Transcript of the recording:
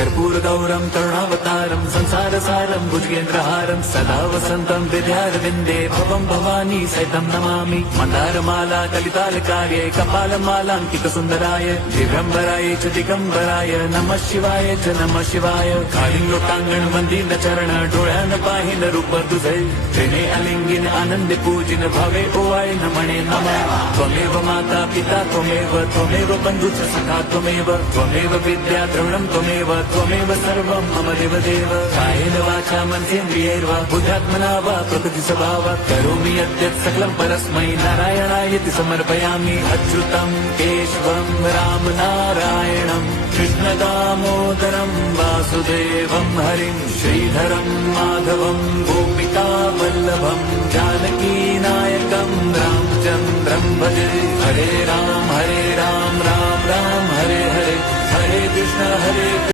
कर्पूरगौरं करुणावतारं संसारसारं भुजगेन्द्रहारं सदा वसन्तं हृदयारविन्दे भवं भवानी सहितं नमामि। मन्दारमाला कलितालकार्ये कपालमालाङ्कितसुन्दराय दिगम्बराय च दिगम्बराय नमः शिवाय च नमः शिवाय। कालिंग लोटांगण मंदिर चरण डोळ्यान पाहिन रूप तुझे त्रिने अलिंगिन आनंद पूजिन भावे ओवाळे नमणे नमः। त्वमेव माता पिता त्वमेव बन्धुश्च सखा त्वमेव विद्या द्रविणं त्वमेव सर्वं मम देवदेव। कायेन वाचा मनसेन्द्रियैर्वा बुद्ध्यात्मना वा प्रकृति स्वभावात् करोमि यद्यत् सकलं परस्मै नारायणायति समर्पयामि। अच्युतं केशवं राम नारायणं कृष्ण दामोदरं वासुदेवं हरिं श्रीधरं माधवं गोपिका वल्लभं जानकी नायकं रामचन्द्रं भजे। हरे राम राम राम हरे हरे हरे कृष्ण हरे